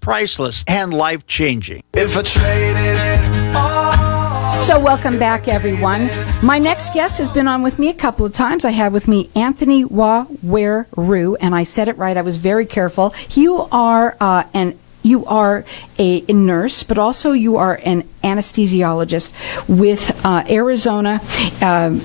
priceless and life-changing. If I traded it all. So welcome back, everyone. My next guest has been on with me a couple of times. I have with me Anthony Waweru, and I said it right. I was very careful. You are a nurse, but also you are an anesthesiologist with Arizona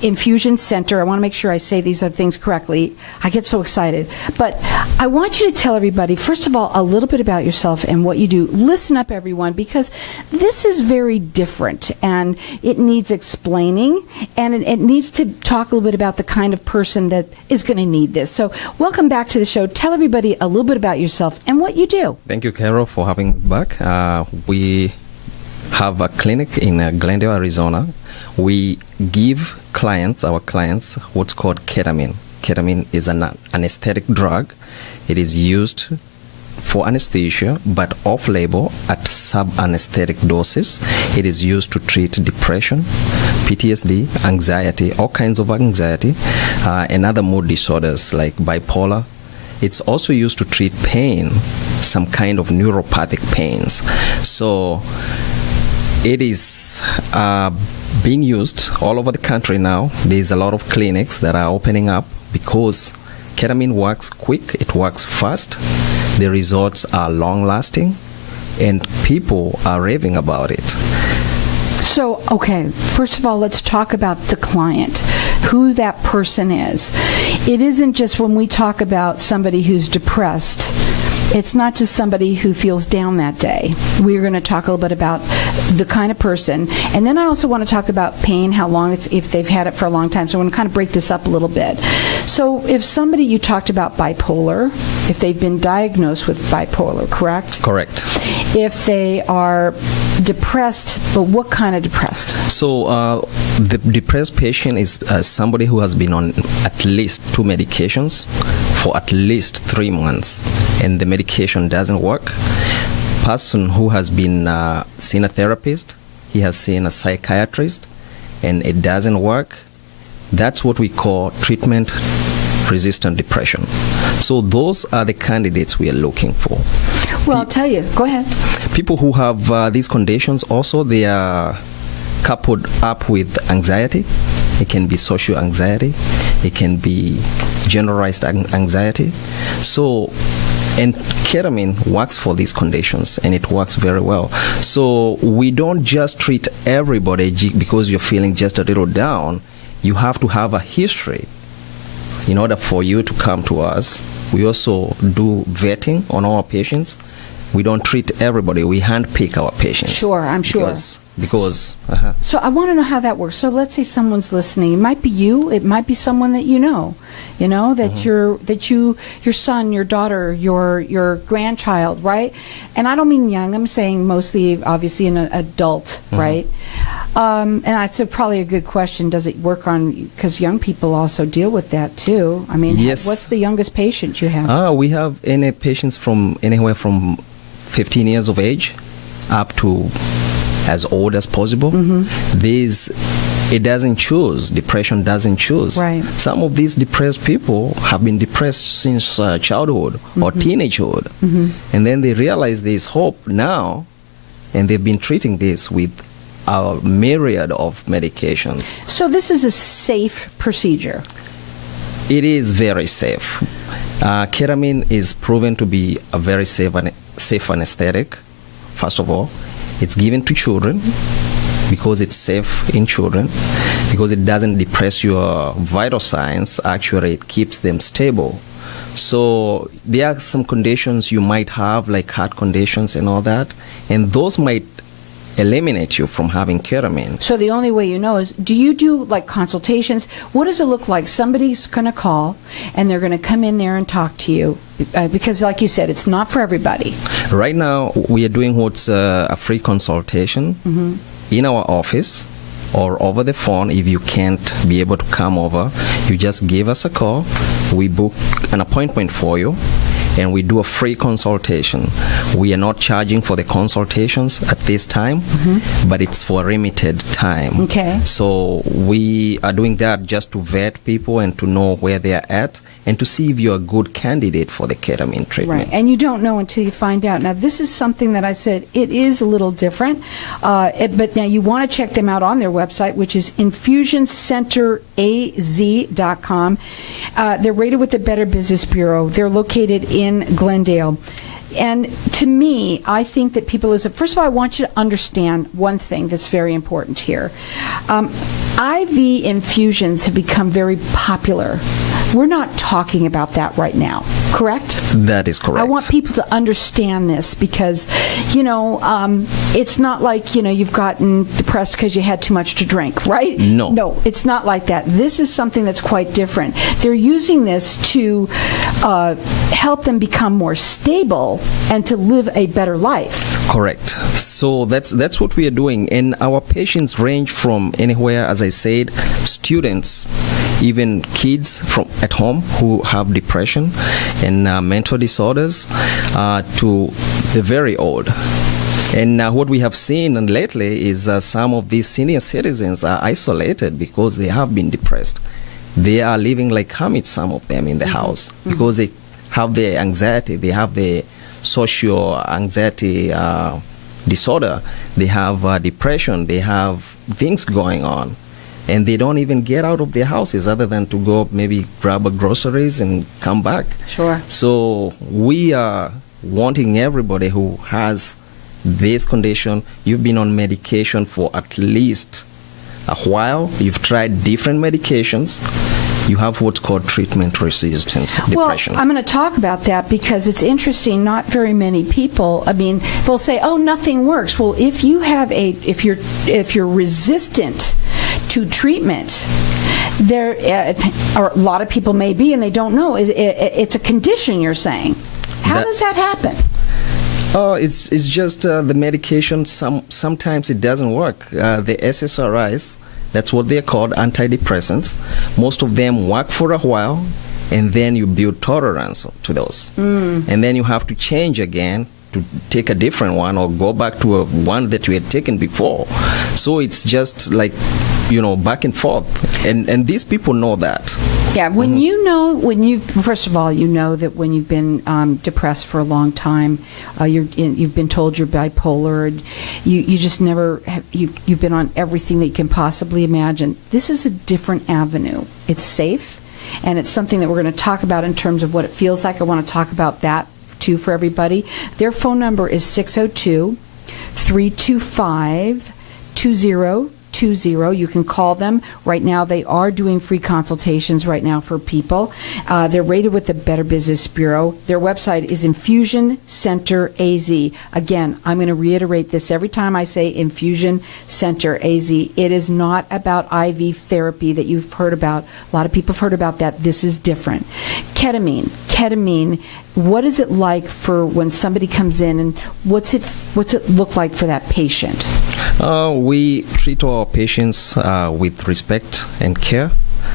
Infusion Center. I want to make sure I say these things correctly. I get so excited. But I want you to tell everybody, first of all, a little bit about yourself and what you do. Listen up, everyone, because this is very different, and it needs explaining, and it needs to talk a little bit about the kind of person that is going to need this. So welcome back to the show. Tell everybody a little bit about yourself and what you do. Thank you, Carol, for having me back. We have a clinic in Glendale, Arizona. We give our clients, what's called ketamine. Ketamine is an anesthetic drug. It is used for anesthesia, but off-label at sub-anesthetic doses. It is used to treat depression, PTSD, anxiety, all kinds of anxiety, and other mood disorders like bipolar. It's also used to treat pain, some kind of neuropathic pains. So it is being used all over the country now. There's a lot of clinics that are opening up because ketamine works quick, it works fast, the results are long-lasting, and people are raving about it. So, okay, first of all, let's talk about the client, who that person is. It isn't just when we talk about somebody who's depressed, it's not just somebody who feels down that day. We're going to talk a little bit about the kind of person. And then I also want to talk about pain, how long it's, if they've had it for a long time. So I want to kind of break this up a little bit. So if somebody, you talked about bipolar, if they've been diagnosed with bipolar, correct? Correct. If they are depressed, but what kind of depressed? So the depressed patient is somebody who has been on at least 2 medications for at least 3 months, and the medication doesn't work. Person who has been seen a therapist, he has seen a psychiatrist, and it doesn't work. That's what we call treatment-resistant depression. So those are the candidates we are looking for. Well, I'll tell you. Go ahead. People who have these conditions also, they are coupled up with anxiety. It can be social anxiety. It can be generalized anxiety. So, and ketamine works for these conditions, and it works very well. So we don't just treat everybody because you're feeling just a little down. You have to have a history in order for you to come to us. We also do vetting on our patients. We don't treat everybody. We handpick our patients. Sure, I'm sure. Because So I want to know how that works. So let's say someone's listening. It might be you. It might be someone that you know. You know that your son, your daughter, your grandchild, right? And I don't mean young. I'm saying mostly, obviously, an adult, right? And that's probably a good question. Does it work on, because young people also deal with that too. I mean, yes. What's the youngest patient you have? We have any patients from anywhere from 15 years of age up to as old as possible. It doesn't choose. Depression doesn't choose. Right. Some of these depressed people have been depressed since childhood or teenagehood. And then they realize there's hope now, and they've been treating this with a myriad of medications. So this is a safe procedure. It is very safe. Ketamine is proven to be a very safe anesthetic. First of all, it's given to children because it's safe in children, because it doesn't depress your vital signs. Actually, it keeps them stable. So there are some conditions you might have, like heart conditions and all that, and those might eliminate you from having ketamine. So the only way you know is, do you do like consultations? What does it look like? Somebody's going to call and they're going to come in there and talk to you because like you said, it's not for everybody. Right now we are doing what's a free consultation in our office or over the phone. If you can't be able to come over, you just give us a call. We book an appointment for you, and we do a free consultation. We are not charging for the consultations at this time, but it's for a limited time. Okay. So we are doing that just to vet people and to know where they are at and to see if you're a good candidate for the ketamine treatment. Right, and you don't know until you find out. Now, this is something that I said, it is a little different, but now you want to check them out on their website, which is infusioncenteraz.com. They're rated with the Better Business Bureau. They're located in Glendale. And to me, I think that people, first of all, I want you to understand one thing that's very important here. IV infusions have become very popular. We're not talking about that right now, correct? That is correct. I want people to understand this because, it's not like, you've gotten depressed because you had too much to drink, right? No. No, it's not like that. This is something that's quite different. They're using this to help them become more stable and to live a better life. Correct. So that's what we are doing. And our patients range from anywhere, as I said, students, even kids from at home who have depression and mental disorders, to the very old. And what we have seen lately is some of these senior citizens are isolated because they have been depressed. They are living like hermits, some of them, in the house because they have the anxiety, they have the social anxiety disorder, they have depression, they have things going on. And they don't even get out of their houses other than to go maybe grab groceries and come back. Sure. So we are wanting everybody who has this condition, you've been on medication for at least a while, you've tried different medications, you have what's called treatment-resistant depression. Well, I'm going to talk about that because it's interesting. Not very many people, they'll say, "Oh, nothing works." Well, if you're resistant to treatment, there or a lot of people may be, and they don't know. It's a condition, you're saying. How does that happen? It's just the medication. Sometimes it doesn't work. The SSRIs. That's what they're called, antidepressants. Most of them work for a while, and then you build tolerance to those. And then you have to change again to take a different one or go back to one that you had taken before. So it's just like, back and forth. And these people know that. Yeah, first of all, that when you've been depressed for a long time, you've been told you're bipolar, and you just never you've been on everything that you can possibly imagine. This is a different avenue. It's safe, and it's something that we're going to talk about in terms of what it feels like. I want to talk about that too for everybody. Their phone number is 602-325-2020. You can call them. Right now, they are doing free consultations right now for people. They're rated with the Better Business Bureau. Their website is Infusion Center AZ. Again, I'm going to reiterate this every time I say Infusion Center AZ. It is not about IV therapy that you've heard about. A lot of people have heard about that. This is different. Ketamine. What is it like for when somebody comes in, and what's it look like for that patient? We treat our patients with respect and care.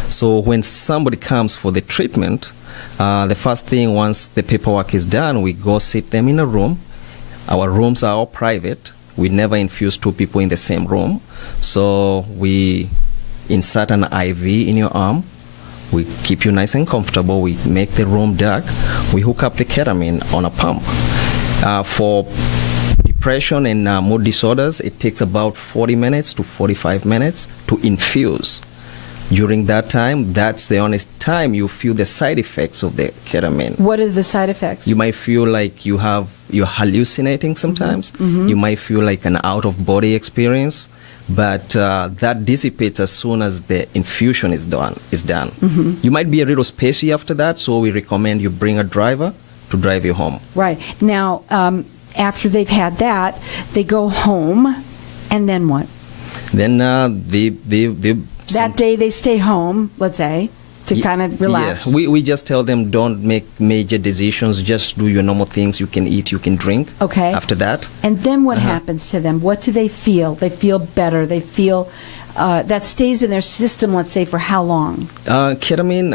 So when somebody comes for the treatment, the first thing, once the paperwork is done, we go sit them in a room. Our rooms are all private. We never infuse two people in the same room. So we insert an IV in your arm. We keep you nice and comfortable. We make the room dark. We hook up the ketamine on a pump. For depression and mood disorders, it takes about 40 minutes to 45 minutes to infuse. During that time, that's the only time you feel the side effects of the ketamine. What are the side effects? You might feel like you're hallucinating sometimes. You might feel like an out-of-body experience. But that dissipates as soon as the infusion is done. You might be a little spacey after that, so we recommend you bring a driver to drive you home. Right. Now, after they've had that, they go home, and then what? Then that day they stay home, let's say, to kind of relax. Yeah, we just tell them don't make major decisions. Just do your normal things. You can eat, you can drink. Okay. After that. And then what happens to them? What do they feel? They feel better. They feel that stays in their system, let's say, for how long? Ketamine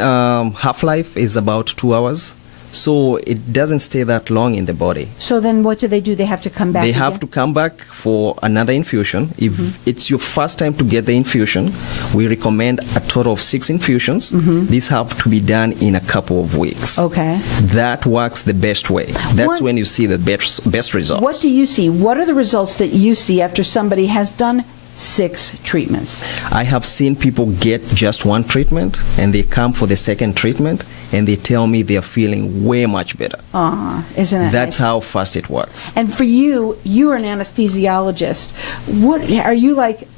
half-life is about 2 hours. So it doesn't stay that long in the body. So then what do? They have to come back They again? have to come back for another infusion. If it's your first time to get the infusion, we recommend a total of 6 infusions. These have to be done in a couple of weeks. Okay. That works the best way. That's when you see the best results. What do you see? What are the results that you see after somebody has done 6 treatments? I have seen people get just 1 treatment and they come for the second treatment and they tell me they are feeling way much better. Isn't it That's nice? how fast it works. And for you, you're an anesthesiologist. What are you like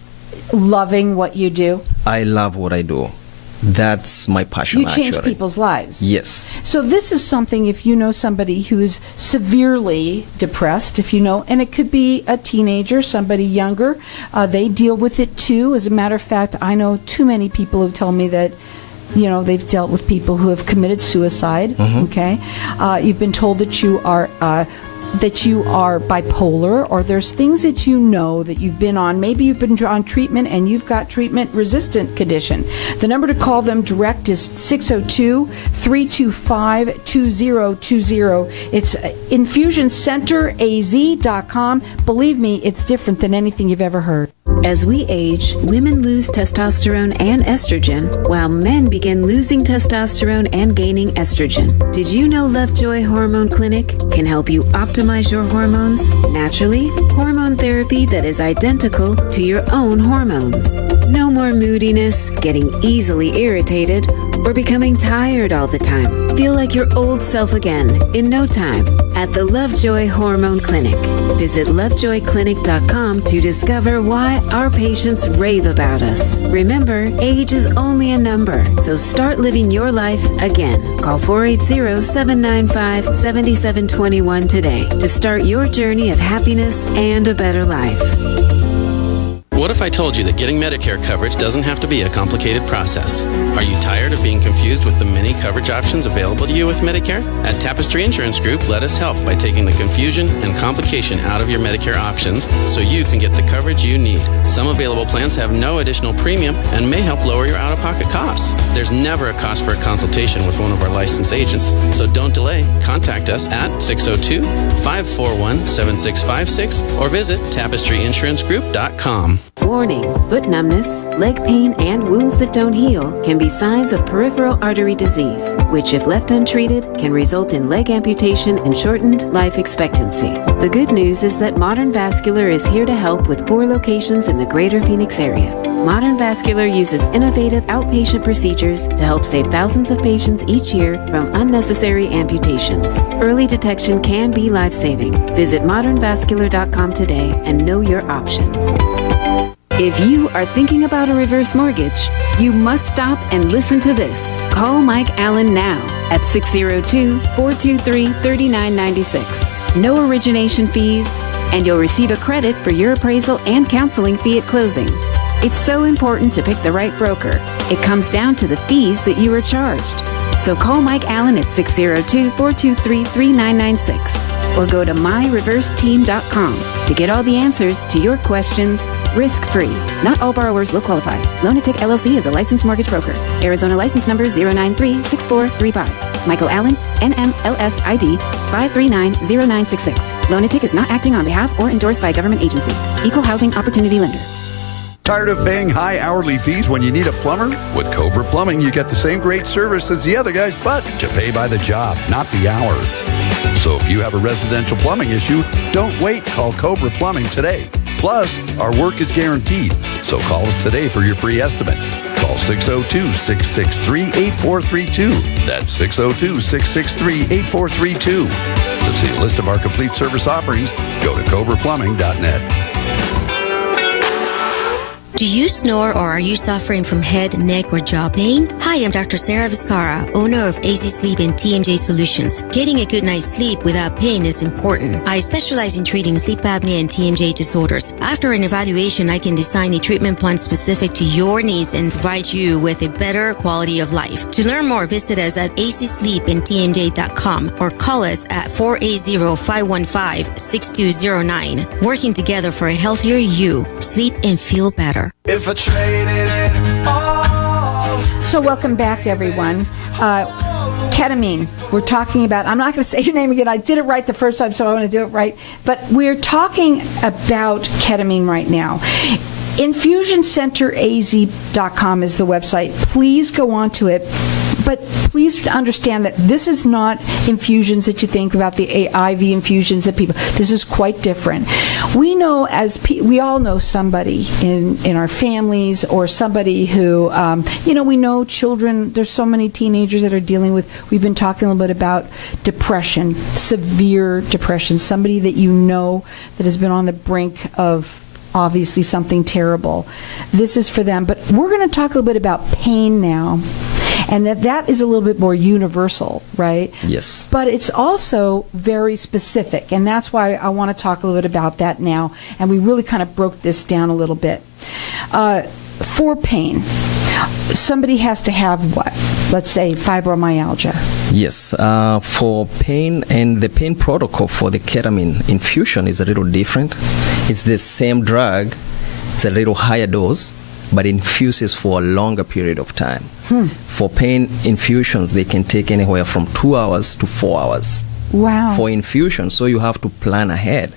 loving what you do? I love what I do. That's my passion, You change actually. people's lives. Yes. So this is something, if you know somebody who's severely depressed, if you know, and it could be a teenager, somebody younger, they deal with it too. As a matter of fact, I know too many people who tell me that, you know, they've dealt with people who have committed suicide. Okay, you've been told that you are bipolar, or there's things that you know that you've been on. Maybe you've been on treatment and you've got treatment-resistant condition. The number to call them direct is 602-325-2020. It's infusioncenteraz.com. Believe me, it's different than anything you've ever heard. As we age, women lose testosterone and estrogen, while men begin losing testosterone and gaining estrogen. Did you know Lovejoy Hormone Clinic can help you optimize your hormones naturally? Hormone therapy that is identical to your own hormones. No more moodiness, getting easily irritated, or becoming tired all the time. Feel like your old self again in no time at the Lovejoy Hormone Clinic. Visit lovejoyclinic.com to discover why our patients rave about us. Remember, age is only a number, so start living your life again. Call 480-795-7721 today to start your journey of happiness and a better life. What if I told you that getting Medicare coverage doesn't have to be a complicated process? Are you tired of being confused with the many coverage options available to you with Medicare? At Tapestry Insurance Group, let us help by taking the confusion and complication out of your Medicare options so you can get the coverage you need. Some available plans have no additional premium and may help lower your out-of-pocket costs. There's never a cost for a consultation with one of our licensed agents, so don't delay. Contact us at 602-541-7656 or visit tapestryinsurancegroup.com. Warning, foot numbness, leg pain, and wounds that don't heal can be signs of peripheral artery disease, which, if left untreated, can result in leg amputation and shortened life expectancy. The good news is that Modern Vascular is here to help with 4 locations in the greater Phoenix area. Modern Vascular uses innovative outpatient procedures to help save thousands of patients each year from unnecessary amputations. Early detection can be life-saving. Visit modernvascular.com today and know your options. If you are thinking about a reverse mortgage, you must stop and listen to this. Call Mike Allen now at 602-423-3996. No origination fees, and you'll receive a credit for your appraisal and counseling fee at closing. It's so important to pick the right broker. It comes down to the fees that you are charged. So call Mike Allen at 602-423-3996 or go to myreverseteam.com to get all the answers to your questions risk-free. Not all borrowers will qualify. Lonatic LLC is a licensed mortgage broker. Arizona license number 0936435. Michael Allen, NMLS ID 5390966. Lonatic is not acting on behalf or endorsed by a government agency. Equal housing opportunity lender. Tired of paying high hourly fees when you need a plumber? With Cobra Plumbing, you get the same great service as the other guys, but you pay by the job, not the hour. So if you have a residential plumbing issue, don't wait. Call Cobra Plumbing today. Plus, our work is guaranteed. So call us today for your free estimate. Call 602-663-8432. That's 602-663-8432. To see a list of our complete service offerings, go to cobraplumbing.net. Do you snore or are you suffering from head, neck, or jaw pain? Hi, I'm Dr. Sarah Vizcara, owner of AC Sleep and TMJ Solutions. Getting a good night's sleep without pain is important. I specialize in treating sleep apnea and TMJ disorders. After an evaluation, I can design a treatment plan specific to your needs and provide you with a better quality of life. To learn more, visit us at acsleepandtmj.com or call us at 480-515-6209. Working together for a healthier you. Sleep and feel better. If I traded it all. So welcome back, everyone. ketamine. We're talking about, I'm not going to say your name again. I did it right the first time, so I want to do it right. But we're talking about ketamine right now. InfusionCenterAZ.com is the website. Please go on to it. But please understand that this is not infusions that you think about, the IV infusions that people. This is quite different. We know we all know somebody in our families, or somebody who, we know children. There's so many teenagers that are dealing with. We've been talking a little bit about depression, severe depression. Somebody that you know that has been on the brink of obviously something terrible. This is for them. But we're going to talk a little bit about pain now. And that is a little bit more universal, right? Yes. But it's also very specific, and that's why I want to talk a little bit about that now. And we really kind of broke this down a little bit. For pain, somebody has to have what? Let's say fibromyalgia. Yes. For pain, and the pain protocol for the ketamine infusion is a little different. It's the same drug. It's a little higher dose, but infuses for a longer period of time. For pain infusions, they can take anywhere from 2 hours to 4 hours. Wow. For infusion, so you have to plan ahead.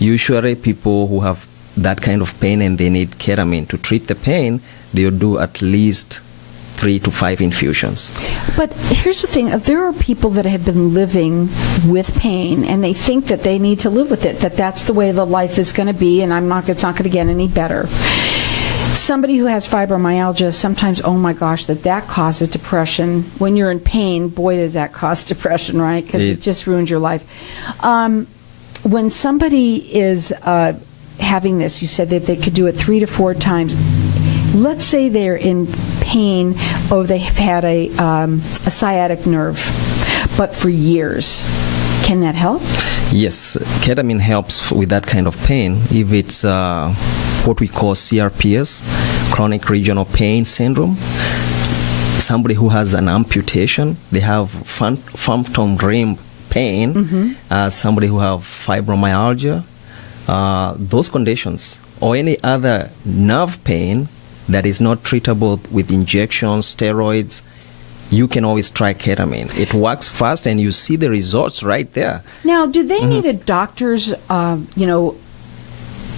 Usually people who have that kind of pain and they need ketamine to treat the pain, they'll do at least 3 to 5 infusions. But here's the thing. There are people that have been living with pain, and they think that they need to live with it, that that's the way the life is going to be, and it's not going to get any better. Somebody who has fibromyalgia, sometimes, oh my gosh, that causes depression. When you're in pain, boy, does that cause depression, right? Because it just ruins your life. When somebody is having this, you said that they could do it 3 to 4 times. Let's say they're in pain, or they've had a sciatic nerve, but for years. Can that help? Yes, ketamine helps with that kind of pain. If it's what we call CRPS, chronic regional pain syndrome, somebody who has an amputation, they have phantom limb pain, somebody who have fibromyalgia, those conditions, or any other nerve pain that is not treatable with injections, steroids, you can always try ketamine. It works fast, and you see the results right there. Now, do they need a doctor's,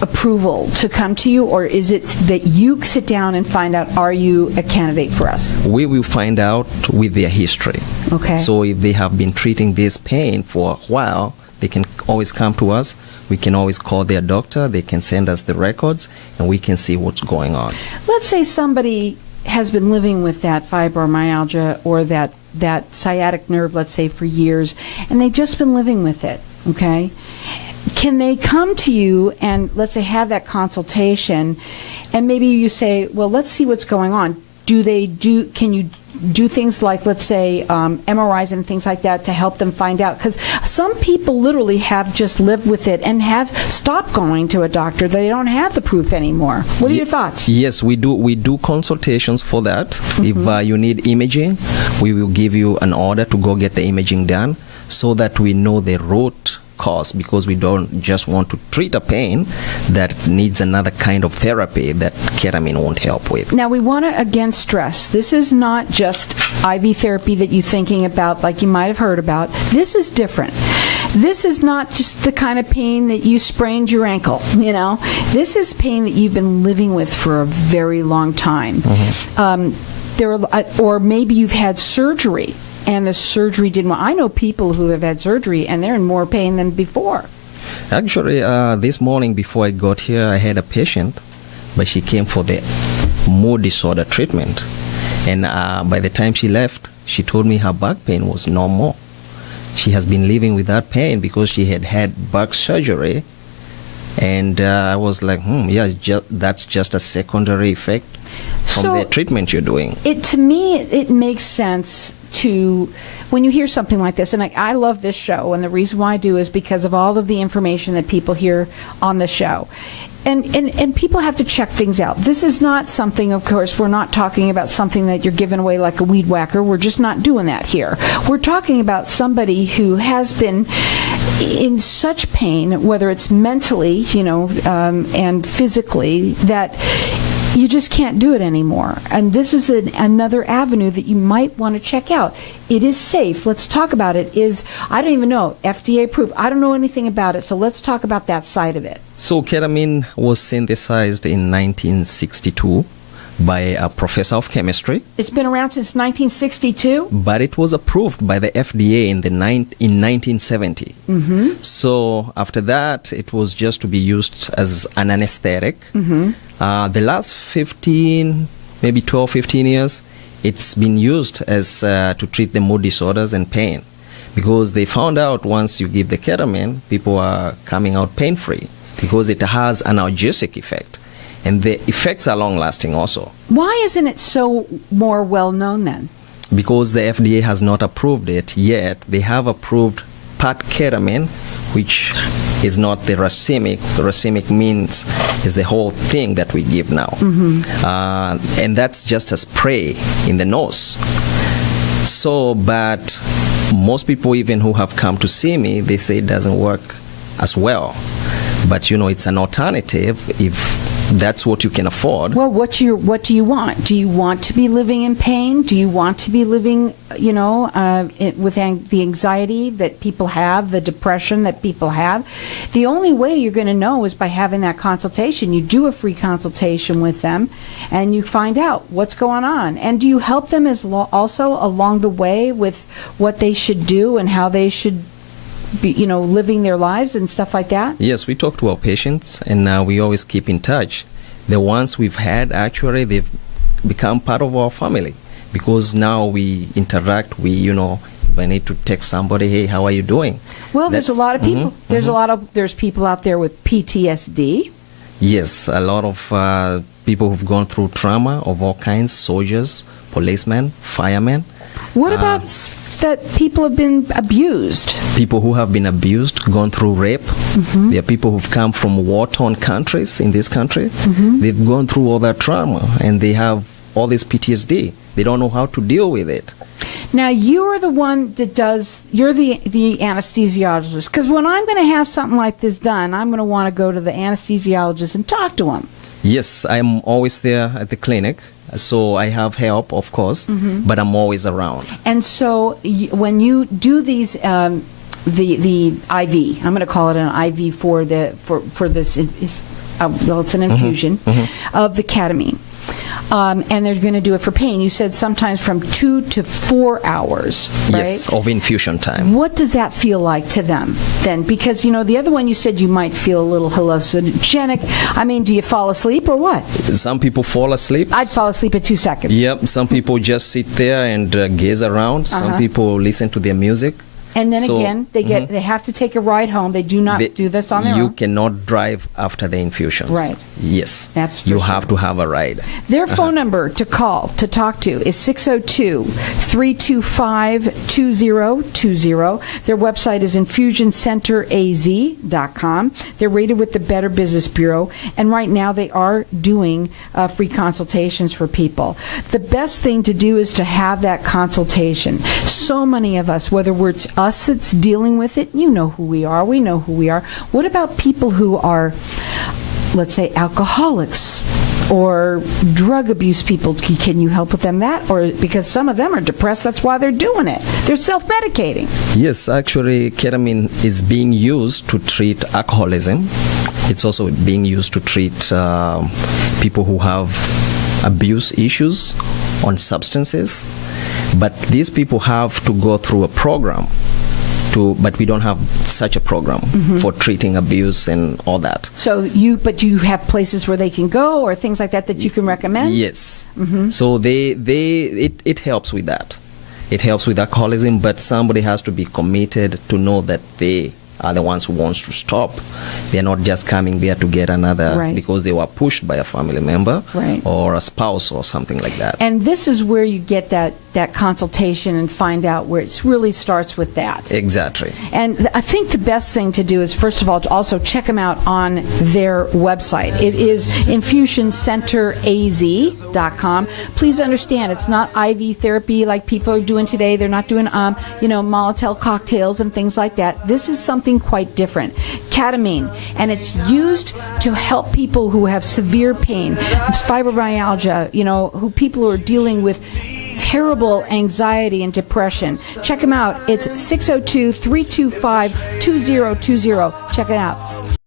approval to come to you, or is it that you sit down and find out, are you a candidate for us? We will find out with their history. Okay. So if they have been treating this pain for a while, they can always come to us. We can always call their doctor. They can send us the records, and we can see what's going on. Let's say somebody has been living with that fibromyalgia or that sciatic nerve, let's say, for years, and they've just been living with it, okay? Can they come to you and, let's say, have that consultation, and maybe you say, well, let's see what's going on. Can you do things like, let's say, MRIs and things like that to help them find out? Because some people literally have just lived with it and have stopped going to a doctor. They don't have the proof anymore. What are your thoughts? Yes, we do consultations for that. If you need imaging, we will give you an order to go get the imaging done, so that we know the root cause, because we don't just want to treat a pain that needs another kind of therapy that ketamine won't help with. Now, we want to, again, stress, this is not just IV therapy that you're thinking about like you might have heard about. This is different. This is not just the kind of pain that you sprained your ankle, This is pain that you've been living with for a very long time. Or maybe you've had surgery, and the surgery didn't work. I know people who have had surgery, and they're in more pain than before. Actually, this morning before I got here, I had a patient, but she came for the mood disorder treatment. And by the time she left, she told me her back pain was no more. She has been living with that pain because she had back surgery. And I was like, that's just a secondary effect from the treatment you're doing. To me, it makes sense to, when you hear something like this, and I love this show, and the reason why I do is because of all of the information that people hear on the show. And people have to check things out. This is not something, of course, we're not talking about something that you're giving away like a weed whacker. We're just not doing that here. We're talking about somebody who has been in such pain, whether it's mentally, and physically, that You just can't do it anymore. And this is another avenue that you might want to check out. It is safe. Let's talk about it. I don't even know, FDA approved. I don't know anything about it, so let's talk about that side of it. So ketamine was synthesized in 1962 by a professor of chemistry. It's been around since 1962? But it was approved by the FDA in 1970. Mm-hmm. So after that, it was just to be used as an anesthetic. Mm-hmm. The last 15, maybe 12, 15 years, it's been used as to treat the mood disorders and pain. Because they found out once you give the ketamine, people are coming out pain-free because it has an analgesic effect. And the effects are long-lasting also. Why isn't it so more well-known then? Because the FDA has not approved it yet. They have approved part ketamine, which is not the racemic. The racemic means is the whole thing that we give now. Mm-hmm. And that's just a spray in the nose. So, but most people even who have come to see me, they say it doesn't work as well. But, it's an alternative if that's what you can afford. Well, what do you want? Do you want to be living in pain? Do you want to be living, with the anxiety that people have, the depression that people have? The only way you're going to know is by having that consultation. You do a free consultation with them, and you find out what's going on. And do you help them also along the way with what they should do and how they should be, living their lives and stuff like that? Yes, we talk to our patients, and we always keep in touch. The ones we've had, actually, they've become part of our family because now we interact. If I need to text somebody, hey, how are you doing? Well, there's a lot of people. There's people out there with PTSD. Yes, a lot of people who've gone through trauma of all kinds, soldiers, policemen, firemen. What about that people have been abused? People who have been abused, gone through rape. Mm-hmm. There are people who've come from war-torn countries in this country. Mm-hmm. They've gone through all that trauma, and they have all this PTSD. They don't know how to deal with it. Now, you're the one that you're the anesthesiologist, because when I'm going to have something like this done, I'm going to want to go to the anesthesiologist and talk to him. Yes, I'm always there at the clinic. So I have help, of course, but I'm always around. And so when you do these, the IV, I'm going to call it an IV for this. It's an infusion of the ketamine. And they're going to do it for pain. You said sometimes from 2 to 4 hours, right? Yes, of infusion time. What does that feel like to them then? Because, the other one you said you might feel a little hallucinogenic. I mean, do you fall asleep or what? Some people fall asleep. I'd fall asleep in 2 seconds. Yep, some people just sit there and gaze around. Some people listen to their music. And then again, they have to take a ride home. They do not do this on their own. You cannot drive after the infusions. Right. Yes. That's for you sure. have to have a ride. Their phone number to call, to talk to, is 602-325-2020. Their website is infusioncentraz.com. They're rated with the Better Business Bureau. And right now they are doing free consultations for people. The best thing to do is to have that consultation. So many of us, whether it's us that's dealing with it, you know who we are. We know who we are. What about people who are, let's say, alcoholics or drug abuse people? Can you help with them that? Or because some of them are depressed, that's why they're doing it. They're self-medicating. Yes, actually, ketamine is being used to treat alcoholism. It's also being used to treat people who have abuse issues on substances. But these people have to go through a program. But we don't have such a program for treating abuse and all that. So but do you have places where they can go or things like that you can recommend? Yes. So it helps with that. It helps with alcoholism, but somebody has to be committed to know that they are the ones who wants to stop. They're not just coming there to get another because they were pushed by a family member or a spouse or something like that. And this is where you get that that consultation and find out where it really starts with that. Exactly. And I think the best thing to do is, first of all, to also check them out on their website. It is infusioncentraz.com. Please understand, it's not IV therapy like people are doing today. They're not doing, Molotov cocktails and things like that. This is something quite different. Ketamine, and it's used to help people who have severe pain, fibromyalgia, who people who are dealing with terrible anxiety and depression. Check them out. It's 602-325-2020. Check it out.